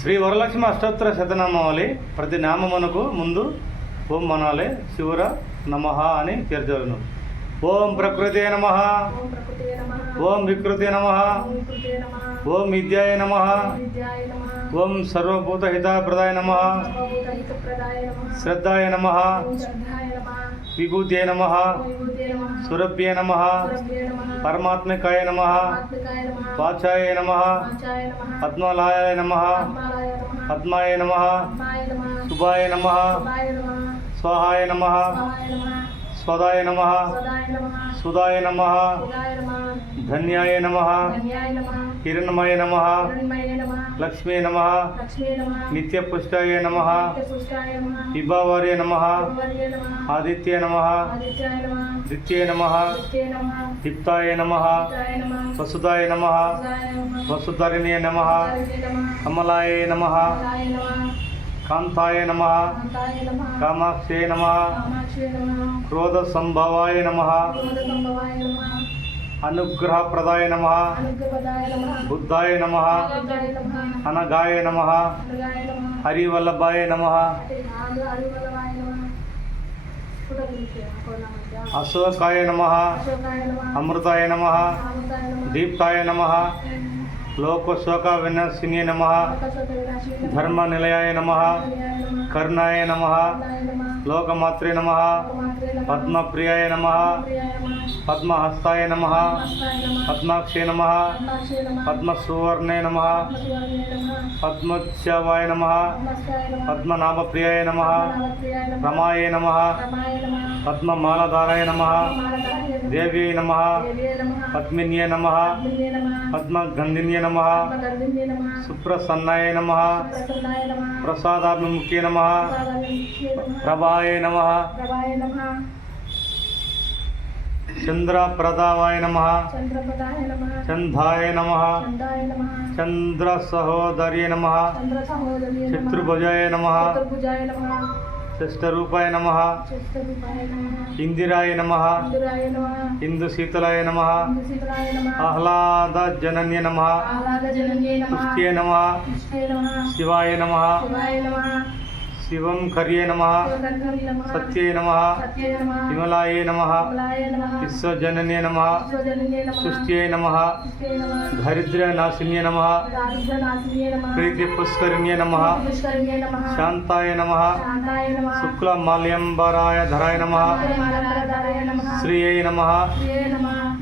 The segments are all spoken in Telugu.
శ్రీ వరలక్ష్మి అష్టోత్తర శతనామావళి ప్రతి నామమునకు ముందు ఓం మనాలే శివర నమ అని చేర్చవలను ఓం ప్రకృతి నమ. ఓం వికృతి నమ. ఓం విద్యాయ నమ. ఓం సర్వభూతహితప్రదాయ నమః. శ్రద్ధాయ నమ. ఓం శ్రద్ధాయ నమః విభూత్యై నమ ఓం విభూతే నమః సురభ్యే నమ సురభ్యే నమః పరమాత్మికాయ నమ ఆత్మికాయ నమః వాచాయ నమ వాచాయ నమః పద్మలాయ నమ పద్మాలయ నమః పద్మాయ నమ పద్మాయ నమః శుభాయ నమ శుభాయ నమః స్వాహాయ నమ స్వాహాయ నమః స్వదాయ నమ సదాయ నమః సుదాయ నమ సుదాయ నమః ధన్యాయ నమ ధన్యాయ నమః హిరణ్మయ నమ హిరణ్మయ నమః లక్ష్మీ నమ లక్ష్మీ నమః నిత్యపుష్టాయ నమ నిత్యపుష్టాయ నమః విభావర్య నమ గౌరవర్య నమః ఆదిత్య నమ ఆదిత్యాయ నమః ద్వితీయ నమ నిత్యే నమః హిప్తాయ లోకమాత్రే నమ. పద్మప్రియాయ నమ. పద్మహస్తాయ నమ. పద్మాక్షే నమ. పద్మసువర్ణే నమ. పద్మోత్సవాయ నమ. పద్మనాభప్రియాయ నమ. రమాయ నమ. పద్మమాలధారాయ నమ. దేవ్యై నమ. పద్మిన్యే నమ. పద్మగంధిన్యే నమ. సుప్రసన్నాయ నమ. ప్రసాదాభిముఖ్యే నమ. ప్రభా నమః ప్రభాయ నమ. ప్రభాయ నమః. చంద్రప్రదావాయ నమ. చంద్రపదాయ నమః. చందాయ నమ. చందాయ నమః. చంద్రసహోదర్య నమ. చంద్ర సహోదరి చతుర్భుజాయ నమ. చతుర్భుజాయ నమః. ఇందిరాయ నమ. ఇందుశీతలాయ నమ. ఇందుశీతలాయ నమః. ఆహ్లాదజనన్య నమ. పుష్ట్యే నమ. శివాయ నమః. శివం కర్యే నమ సత్యే నమ సత్యే నమ విశ్వజననే నమ విశ్వజనన్యే సృష్ట్యే నమ దరిద్రనాశిన్యే నమ దారిద్ర్యనాశిన్యే నమ శాంతాయ నమ శుక్లమాల్యంబరాయ ధరాయ నమ శ్రీయై నమ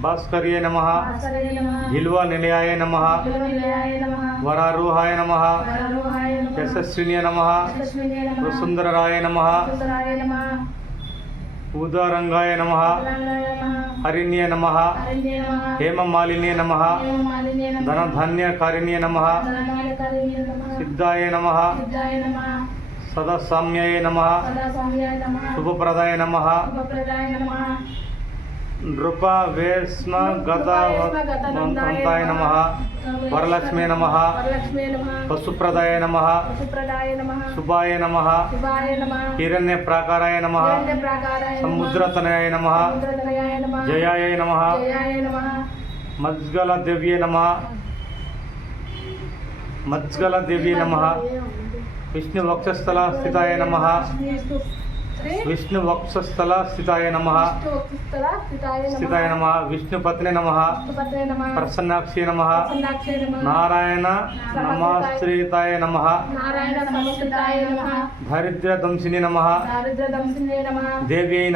భాస్కర్యే నమ. గిల్వ నిలయాయ నమ. వరారూహాయ నమ. యశస్విన్య నమ. యశస్విన్యే నమః. ఉదారంగాయ నమ. హరిణ్య నమ. హేమమాలిన్య నమ. ధనధాన్యకారిణ్య నమ. సిద్ధాయ నమ. సదసామ్యాయ నమ. శుభప్రదాయ నమః. నృప వేష్మ నమ. వరలక్ష్మే నమ. వరలక్ష్మే నమః. పశుప్రదాయ నమ. శుభాయ నమ. హిరణ్య ప్రాకారాయ నమ. సముద్రతనయాయ నమ. జయాయ నమః. మజ్గల దివ్యే నమ. మజ్గల దివ్యే నమ. విష్ణు వక్షస్థల స్థితాయ నమ. విష్ణు వక్షస్థల స్థితాయ నమ స్థితాయ నమ విష్ణు పత్ని నమ ప్రసన్నాక్షి నమ నారాయణ నమశ్రీతాయ నమ నారాయణ సంస్కృతాయ నమః దరిద్రదంశిని నమ దారిద్ర్యదంశినే నమః దేవ్యై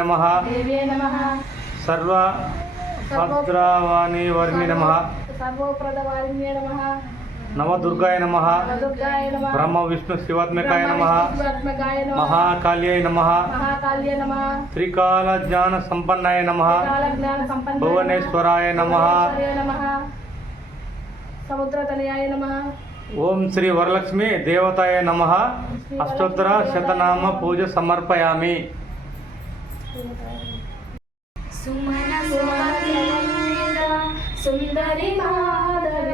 నమ దేవ్యే నమః సర్వ భద్రావాణి వర్ణి నమ సర్వప్రదవారిణ్యే నమః నవదుర్గాయ నమ వదుర్గాయ నమః బ్రహ్మ విష్ణు శివాత్మకాయ నమ శివాత్మకాయ నమః మహాకాళ్యై నమ మహాకాళ్యే నమః త్రికాల జ్ఞాన సంపన్నాయ నమ కాలజ్ఞాన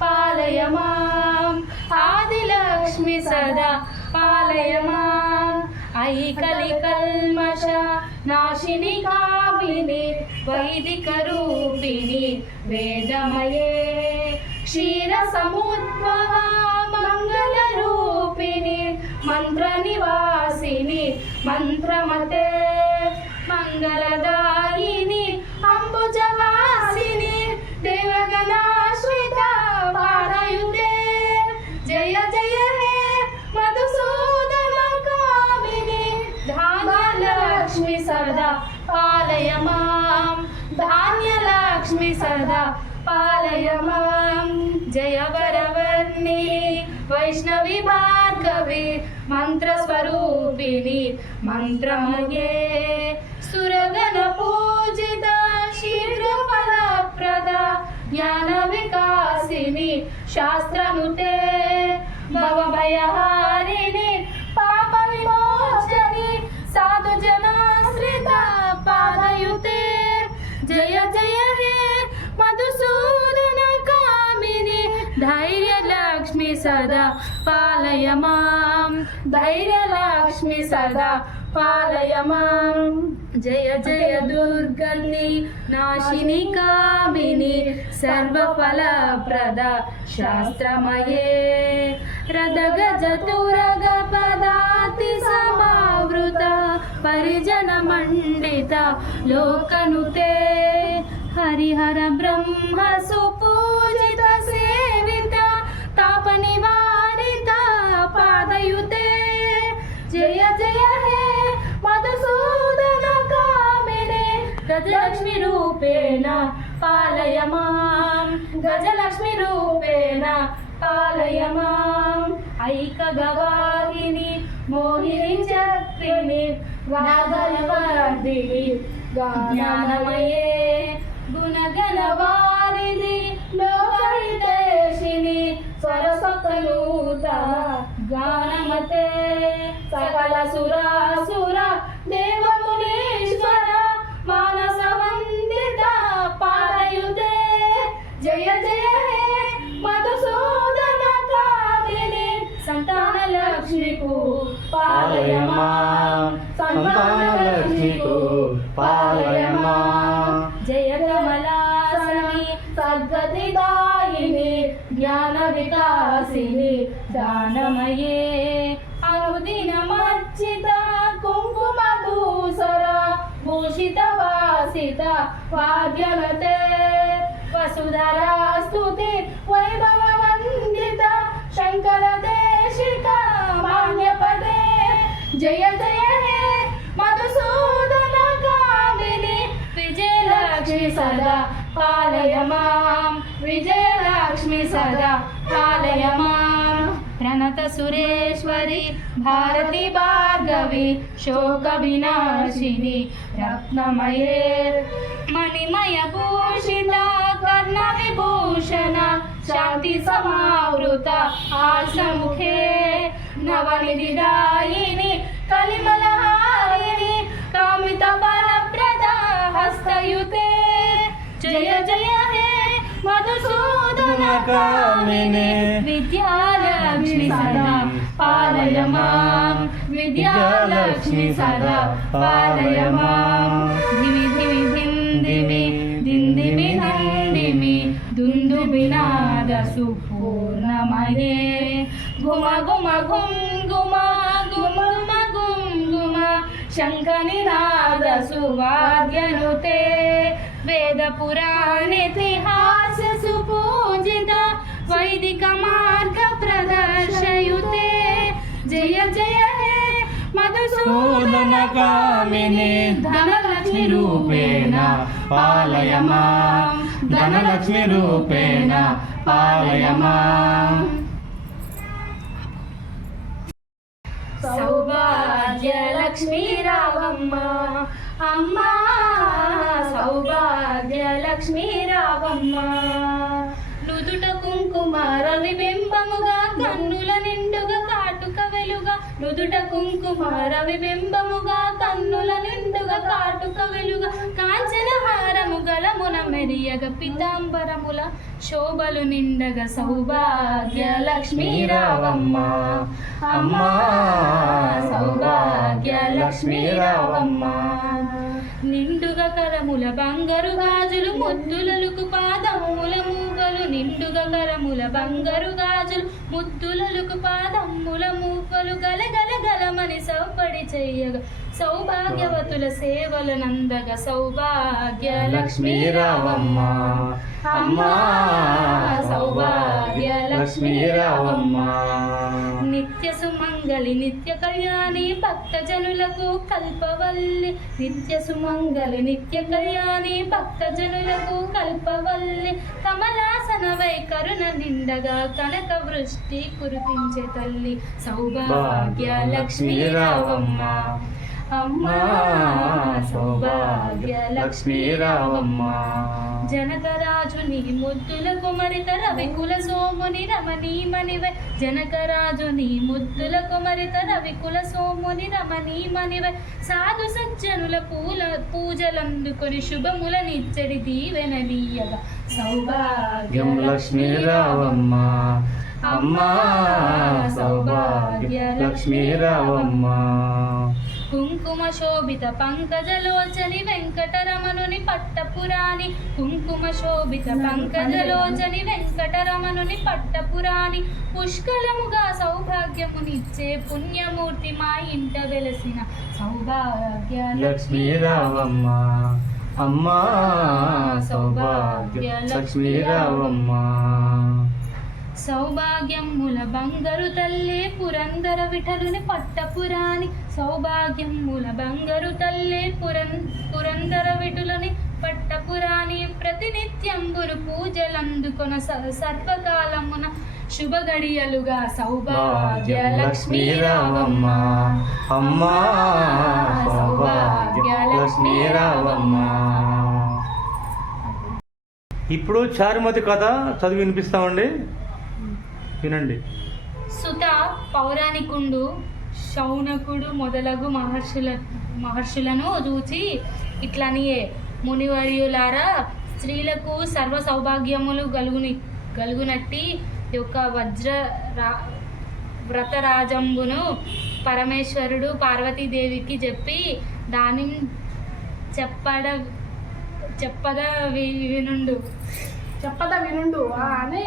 పాలయ మాం ఆదిలక్ష్మి సదా పాలయ మాం ఐకలి కల్మష నాశిని కామిని వైదిక రూపిణి వేదమయే. క్షీర సముద్భవ మంగళ రూపిణి మంత్ర నివాసిని మంత్రమతే. మంగళదా మాం ధాన్యలక్ష్మి సదా పాలయ మాం జయ వరవర్ణి వైష్ణవి భార్గవి మంత్రస్వరూపిణి మంత్రమయే సురగణ పూజిత శీఘ్ర ఫలప్రద ధైర్యలక్ష్మి సదా పాలయ మాం ధైర్యలక్ష్మి సదా పాలయ మాం జయ జయ దుర్గని నాశిని కామిని సర్వఫలప్రద శాస్త్రమయే. రథగ చతురగ పదాతి సమావృత పరిజన మండిత లోకనుతే. హరిహర బ్రహ్మ సుపూజిత గజలక్ష్మి రూపేణ పాలయ మాం గజలక్ష్మి రూపేణ పాలయ మాం ఐక గవాహిని మోహిని చక్రిని గాగలవర్ధిని జ్ఞానమయే గుణగణ వారిది లోకహితేషిని సరసకలూత గానమతే సకల సురా మాం విజయలక్ష్మి సదా పాలయ మాం ప్రణత సురేశ్వరి భారతి భార్గవి శోక వినాశిని రత్నమయే మణిమయ భూషిత కర్ణ విభూషణ శాంతి సమావృత ఆశముఖే నవనిధిదాయిని మధుసూదన కామిని విద్యాలక్ష్మి సదా పాలయ మాం విద్యాలక్ష్మి సదా పాలయ మాం ధిమి ధిమి ధిందిమి దిందిమి నందిమి దుందు వినాద సుపూర్ణమయే గుమ గుమ గుం గుమ గుమ గుమ గుమ శంఖ నినాద సువాద్యనుతే వేద పురాణితిహాస సుపూజిత వైదిక మార్గ ప్రదర్శయుతే. జయ జయ హే మధుసూదన కామిని ధనలక్ష్మి రూపేణ పాలయ మాం ధనలక్ష్మి రూపేణ పాలయ మాం సౌభాగ్యలక్ష్మీ రావమ్మ అమ్మా. లక్ష్మీ రావమ్మ. నుదుట కుంకుమ రవి బింబముగా కన్నుల నిండుగా కాటుక వెలుగా. నుదుట కుంకుమ రవి బింబముగా కన్నుల నిండుగా కాటుక వెలుగ. కాంచన హారము గలమున మెరియగ పితాంబరముల శోభలు నిండగ సౌభాగ్య లక్ష్మీ రావమ్మ. అమ్మా సౌభాగ్య లక్ష్మీ రావమ్మ. నిండుగా కరముల బంగారు గాజులు ముద్దులలకు పాదముల మూకలు నిండుగా కరముల బంగారు గాజులు ముద్దులలకు పాదముల మూగలు. గలగల గలమని సౌపడి చెయ్యగా సౌభాగ్యవతుల సేవలు నందగ సౌభాగ్య లక్ష్మీ రావమ్మ అమ్మా సౌభాగ్య లక్ష్మీ రావమ్మ నిత్య సుమంగళి నిత్య కళ్యాణి భక్త జనులకు కల్పవల్లి. నిత్య సుమంగళి నిత్య కళ్యాణి భక్త జనులకు కల్పవల్లి కమలాసనవై కరుణ నిండగా కనక వృష్టి కురిపించే తల్లి. సౌభాగ్య లక్ష్మీ రావమ్మ అమ్మా సౌభాగ్య లక్ష్మీ రావమ్మ జనకరాజుని ముద్దుల కుమరిత రవికుల సోముని రమణీమణివై జనకరాజుని ముద్దుల కుమరిత రవికుల సోముని రమణీమణివై సాధు సజ్జనుల పూల పూజలందుకొని శుభముల నిచ్చడి దీవెననీయగా. సౌభాగ్యం లక్ష్మీ రావమ్మ అమ్మా సౌభాగ్య లక్ష్మీ రావమ్మ కుంకుమ శోభిత పంకజలోచని వెంకటరమణుని పట్టపురాణి. కుంకుమ శోభిత పంకజలోచని వెంకటరమణుని పట్టపురాణి. పుష్కలముగా సౌభాగ్యమునిచ్చే పుణ్యమూర్తి మా ఇంట వెలసిన సౌభాగ్య లక్ష్మీ రావమ్మ అమ్మా సౌభాగ్య లక్ష్మీ రావమ్మ సౌభాగ్యముల బంగరు తల్లే పురందర విఠలుని పట్టపురాణి. సౌభాగ్యముల బంగరు తల్లే పురం పురందర విఠులని పట్టపురాణి. ప్రతినిత్యంబురు పూజలందుకొన స- సర్వకాలమున శుభ గడియలుగా సౌభాగ్య లక్ష్మీ రావమ్మ అమ్మా సౌభాగ్య లక్ష్మీ రావమ్మ ఇప్పుడు చారుమతి కథ చదివి వినిపిస్తామండి. వినండి. సుత పౌరాణికుండు శౌనకుడు మొదలగు మహర్షుల మహర్షులను చూచి ఇట్లనియే మునివర్యులారా స్త్రీలకు సర్వ సౌభాగ్యములు గలుగుని గలుగునట్టి యొక్క వజ్ర రా వ్రతరాజంబును పరమేశ్వరుడు పార్వతీదేవికి చెప్పి దాని చెప్పడ చెప్పద వి- వినుండు. చెప్పదా వినుండు. అని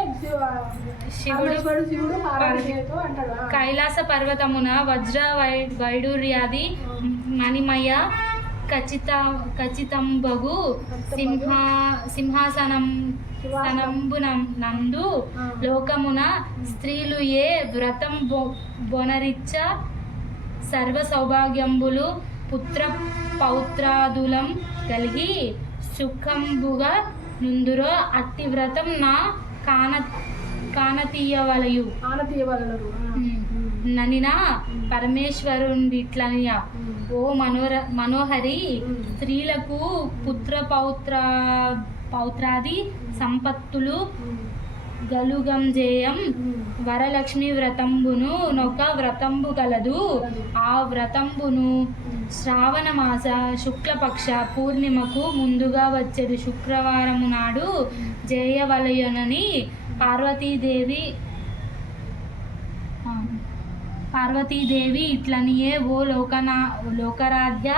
శివుడు. శివుడు అంటాడు. కైలాస పర్వతమున వజ్ర వై వైడూర్యాది మణిమయ ఖచ్చిత ఖచ్చితంబగు సింహ సింహాసనం నందు లోకమున స్త్రీలు ఏ వ్రతం బొ బొనరిచ్చ సర్వ సౌభాగ్యంబులు పుత్ర పౌత్రాదులం కలిగి సుఖంబుగా నుందురో అట్టి వ్రతం నా కాన కానతీయవలయు. ఆనతీయవలరు ఆ. ననిన పరమేశ్వరుండిట్లనియ. ఓ మనోర మనోహరి స్త్రీలకు పుత్ర పౌత్ర పౌత్రాది సంపత్తులు గలుగంజేయం వరలక్ష్మి వ్రతంబును నొక వ్రతంబు కలదు. ఆ వ్రతంబును శ్రావణమాస శుక్లపక్ష పూర్ణిమకు ముందుగా వచ్చేది శుక్రవారము నాడు జయవలయనని పార్వతీదేవి పార్వతీదేవి ఇట్లనియే ఓ లోకనా లోకరాధ్య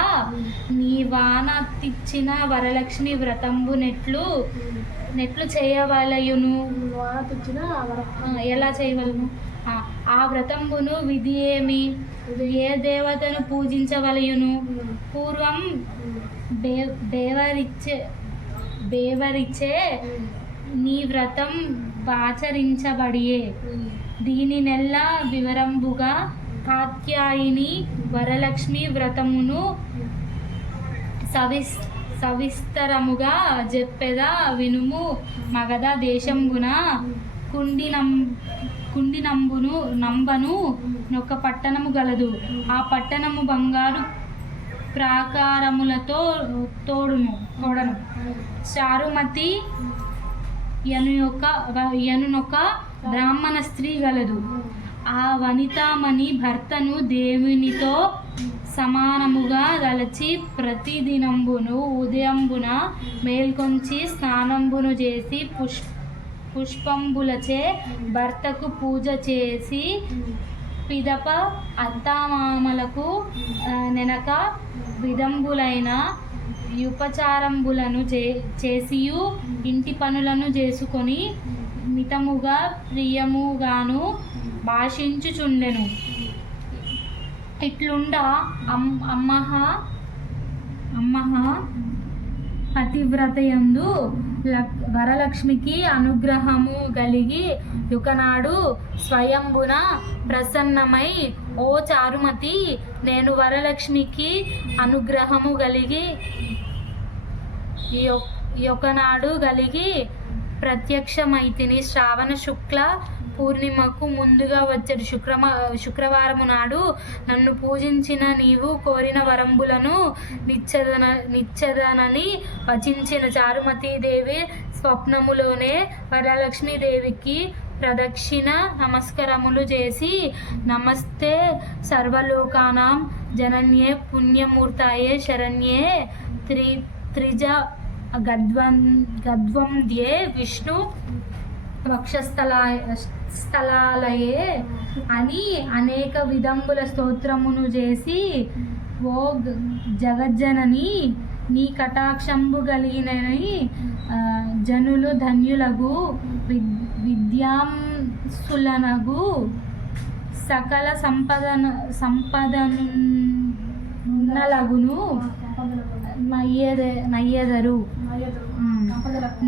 నీ వాన తిచ్చిన వరలక్ష్మి వ్రతంబు నెట్లు నెట్లు చేయవలయును. ఎలా చేయవలను? ఆ, ఆ వ్రతంబును విధి ఏమి ఏ దేవతను పూజించవలయును? పూర్వం బే బేవరిచ్చే బేవరిచ్చే నీ వ్రతం ఆచరించబడియే దీని నెల వివరంబుగా కాత్యాయిని వరలక్ష్మి వ్రతమును సవిస్ సవిస్తరముగా చెప్పెద వినుము మగధ దేశంబున. కుండినం కుండినంబును నంబను ఒక పట్టణము గలదు. ఆ పట్టణము బంగారు ప్రాకారములతో తోడును తోడను. చారుమతి యను యొక్క యనునొక బ్రాహ్మణ స్త్రీ గలదు. ఆ వనితామణి భర్తను దేవునితో సమానముగా దలచి ప్రతిదినంబును ఉదయంబున మేల్కొంచి స్నానంబును చేసి పుష్ పుష్పంబులచే భర్తకు పూజ చేసి పిదప అత్తామామలకు నెనక విదంబులైన ఉపచారంబులను చే చేసియు ఇంటి పనులను చేసుకొని మితముగా ప్రియముగాను భాషించుచుండెను. ఇట్లుండ అమ్ అమ్మహ అమ్మహ పతివ్రతయందు లక్ వరలక్ష్మికి అనుగ్రహము కలిగి యుకనాడు స్వయంబున ప్రసన్నమై ఓ చారుమతి నేను వరలక్ష్మికి అనుగ్రహము కలిగి ఈ ఒకనాడు కలిగి ప్రత్యక్షమైతిని. శ్రావణ శుక్ల పూర్ణిమకు ముందుగా వచ్చేది శుక్రమ శుక్రవారము నాడు నన్ను పూజించిన నీవు కోరిన వరంబులను నిచ్చదన నిచ్చదనని వచించిన. చారుమతీదేవి స్వప్నములోనే వరలక్ష్మీదేవికి ప్రదక్షిణ నమస్కారములు చేసి నమస్తే సర్వలోకానాం జనన్యే పుణ్యమూర్తాయే శరణ్యే త్రి త్రిజ గద్వం గద్వంద్యే విష్ణు వక్షస్థలా స్థలాలయే అని అనేక విధంబుల స్తోత్రమును చేసి ఓ జగజ్జనని నీ కటాక్షంబు కలిగినని ఆ, జనులు ధన్యులగు విద్ విద్యాంసులనగు సకల సంపదన సంపదనున్నలగును నయ్యెద నయ్యెదరు.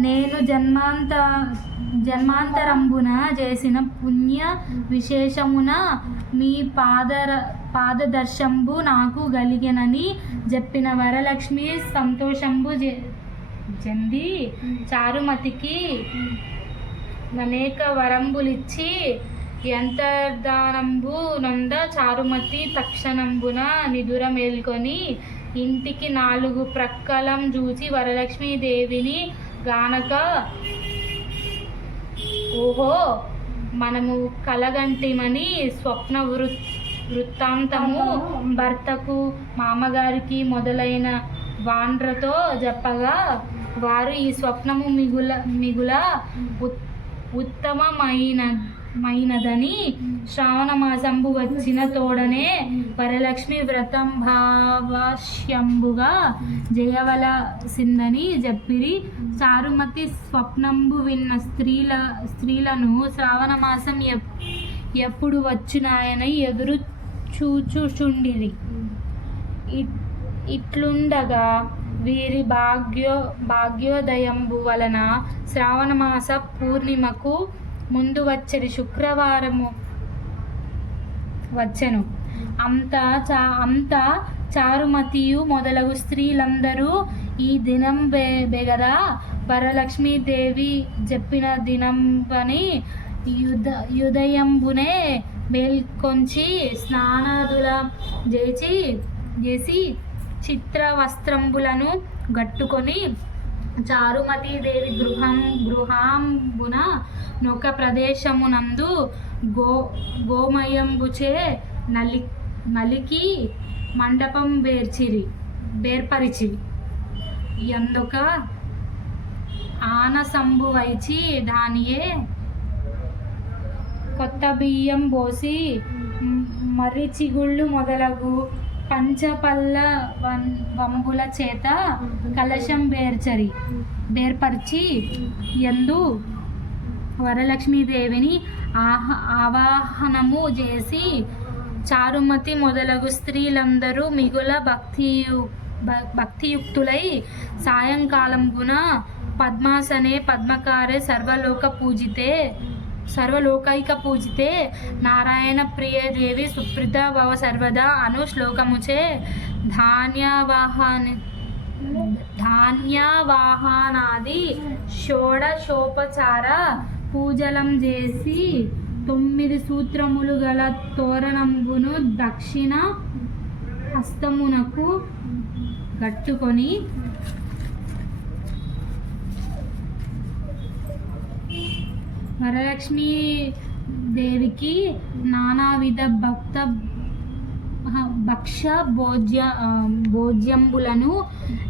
నేను జన్మాంత జన్మాంతరంబున చేసిన పుణ్య విశేషమున మీ పాదర పాదదర్శంబు నాకు కలిగినని చెప్పిన వరలక్ష్మి సంతోషంబు జె- చెంది చారుమతికి అనేక వరంబులిచ్చి యంతర్దానంబు నంద చారుమతి తక్షణంబున నిదుర మేల్కొని ఇంటికి నాలుగు ప్రక్కలం చూచి వరలక్ష్మీదేవిని గానక ఓహో మనము కలగంటిమని స్వప్న వృ వృత్తాంతము భర్తకు మామగారికి మొదలైన వాండ్రతో చెప్పగా వారు ఈ స్వప్నము మిగుల మిగుల ఉత్తమమైన మైనదని శ్రావణ మాసంబు వచ్చిన తోడనే వరలక్ష్మి వ్రతం భావశ్యంబుగా జయవలసిందని చెప్పిరి. చారుమతి స్వప్నంబు విన్న స్త్రీల స్త్రీలను శ్రావణ మాసం ఎప్పుడు వచ్చినాయని ఎదురు చూచుచుండిరి. ఇట్- ఇట్లుండగా వీరి భాగ్యో భాగ్యోదయంబు వలన శ్రావణమాస పూర్ణిమకు ముందు వచ్చేది శుక్రవారము. వచ్చెను. అంత చా అంత చారుమతియు మొదలగు స్త్రీలందరూ ఈ దినం బే బెగదా వరలక్ష్మీదేవి చెప్పిన దినం పని యుద యుదయంబునే మేల్కొంచి స్నానాదుల చేసి చేసి చిత్ర వస్త్రంబులను గట్టుకొని చారుమతీదేవి గృహం గృహాంబున నొక ప్రదేశమునందు గో గోమయంబుచే నలి నలికి మండపం బేర్చిరి బేర్పరిచిరి ఎందుక ఆనసంబు వైచి దానియే కొత్త బియ్యం పోసి మ్, మర్రి చిగుళ్ళు మొదలగు పంచపల్ల వన్ వంబుల చేత కలశం బేర్చరి బేర్పరిచి ఎందు వరలక్ష్మీదేవిని ఆహ ఆవాహనము చేసి చారుమతి మొదలగు స్త్రీలందరూ మిగుల భక్తియు భ- భక్తియుక్తులై సాయంకాలంపున పద్మాసనే పద్మకారే సర్వలోక పూజితే సర్వలోకైక పూజితే నారాయణ ప్రియదేవి సుప్రీత భవ సర్వదా అను శ్లోకముచే ధాన్యవాహాని ధాన్యవాహనాది షోడశోపచార పూజలం చేసి తొమ్మిది సూత్రములు గల తోరణంబును దక్షిణ హస్తమునకు గట్టుకొని వరలక్ష్మి దేవికి నానావిధ భక్త భక్ష భోజ్య భోజ్యంబులను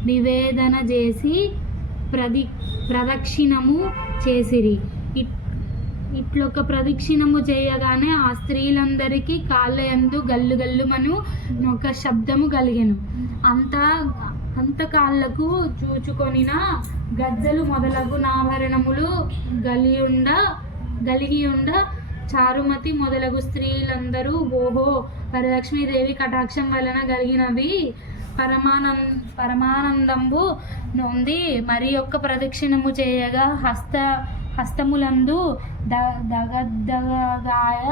నివేదన చేసి ప్రది ప్రదక్షిణము చేసిరి. ఇట్లొక ప్రదక్షిణము చేయగానే ఆ స్త్రీలందరికీ కాళ్ళ యందు గల్లు గల్లుమను ఒక శబ్దము కలిగెను. అంత అంత కాళ్ళకు చూచుకొనిన గజ్జలు మొదలగు నాభరణములు గలియుండ గలిగియుండ చారుమతి మొదలగు స్త్రీలందరూ ఓహో వరలక్ష్మీదేవి కటాక్షం వలన కలిగినవి పరమానం పరమానందంబు నొంది మరి యొక్క ప్రదక్షిణము చేయగా హస్త హస్తములందు ద దగదగాయ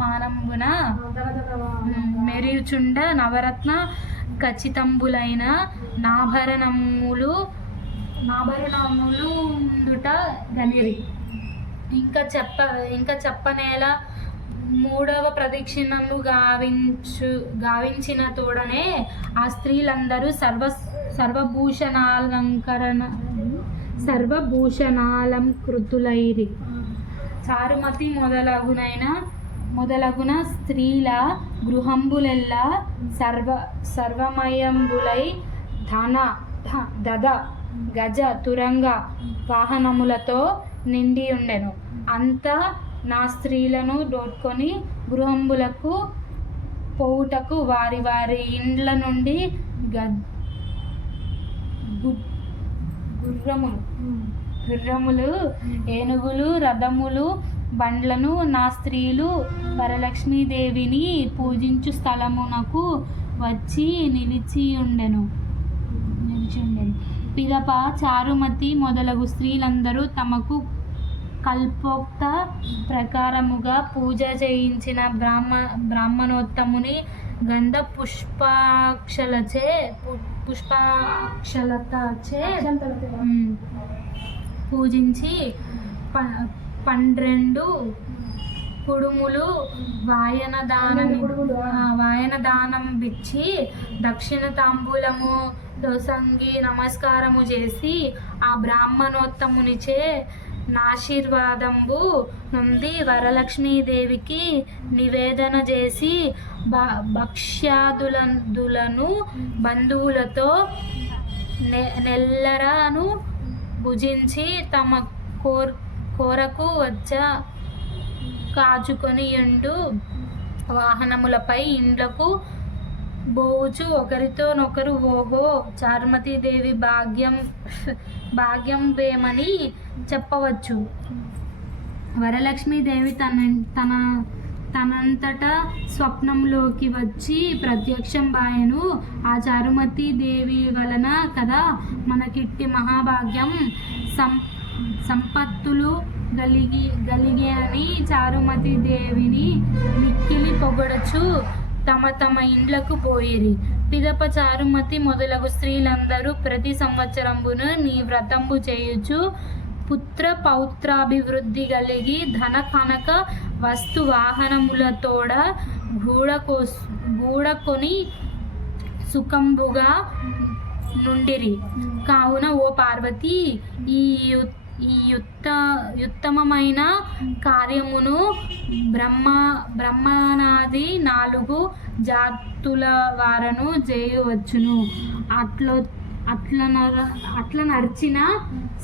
మానంబున మెరియుచుండ నవరత్న ఖచ్చితంబులైన నాభరణములు నాభరణములు ఉండుట గనిరి. ఇంకా చెప్ప ఇంకా చెప్పనేల మూడవ ప్రదక్షిణము గావించు గావించిన తోడనే ఆ స్త్రీలందరూ సర్వ సర్వభూషణాలంకరణ సర్వభూషణాలంకృతులైరి. చారుమతి మొదలగునైన మొదలగున స్త్రీల గృహంబులెల్లా సర్వ సర్వమయంబులై ధన దద గజ తురంగ వాహనములతో నిండి ఉండెను అంతా నా స్త్రీలను దోడ్కొని గృహంబులకు పోవుటకు వారి వారి ఇండ్ల నుండి గ గు- గుర్రములు. గుర్రములు ఏనుగులు రథములు బండ్లను నా స్త్రీలు వరలక్ష్మీదేవిని పూజించు స్థలమునకు వచ్చి నిలిచి ఉండెను నిలిచి ఉండెను పిదప చారుమతి మొదలగు స్త్రీలందరూ తమకు కల్పోక్త ప్రకారముగా పూజ చేయించిన బ్రాహ్మ బ్రాహ్మణోత్తముని గంధ పుష్పాక్షలచే పుష్పాక్షలతచే పూజించి ప పన్నెండు కుడుములు వాయన దానం వాయన దానం ఇచ్చి దక్షిణ తాంబూలము దోసంగి నమస్కారము చేసి ఆ బ్రాహ్మణోత్తమునిచే నాశీర్వాదంబు నుండి వరలక్ష్మీదేవికి నివేదన చేసి భ భక్ష్యాదులందులను బంధువులతో నె నెల్లరాను భుజించి తమ కోర్ కోరకు వచ్చ కాచుకొని ఎండు వాహనములపై ఇండ్లకు బోవుచు ఒకరితోనొకరు ఓహో చారుమతీదేవి భాగ్యం భాగ్యం వేమని చెప్పవచ్చు. వరలక్ష్మీదేవి తన తన తనంతట స్వప్నంలోకి వచ్చి ప్రత్యక్షం బాయను ఆ చారుమతి దేవి వలన కదా మనకిట్టి మహాభాగ్యం సం సంపత్తులు గలిగి గలిగే అని చారుమతి దేవిని మిక్కిలి పొగడచు తమ తమ ఇండ్లకు పోయిరి. పిదప చారుమతి మొదలగు స్త్రీలందరూ ప్రతి సంవత్సరంబును నీ వ్రతంబు చేయుచు పుత్ర పౌత్రాభివృద్ధి కలిగి ధన కనక వస్తు వాహనములతోడ గూడకో గూడకొని సుఖంబుగా నుండిరి. కావున ఓ పార్వతి ఈ ఈ యుత్త ఉత్తమమైన కార్యమును బ్రహ్మ బ్రహ్మనాది నాలుగు జాతుల వారను చేయవచ్చును అట్లో అట్ల నర అట్ల నర్చిన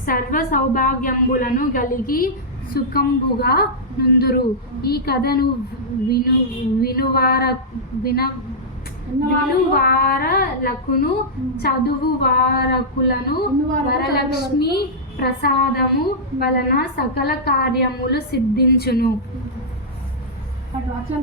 సర్వ సౌభాగ్యంబులను కలిగి సుఖంబుగా నుందురు ఈ కథను విను వినువార విన వినువారలకును చదువు వారకులను వరలక్ష్మి ప్రసాదము వలన సకల కార్యములు సిద్ధించును. అట్లా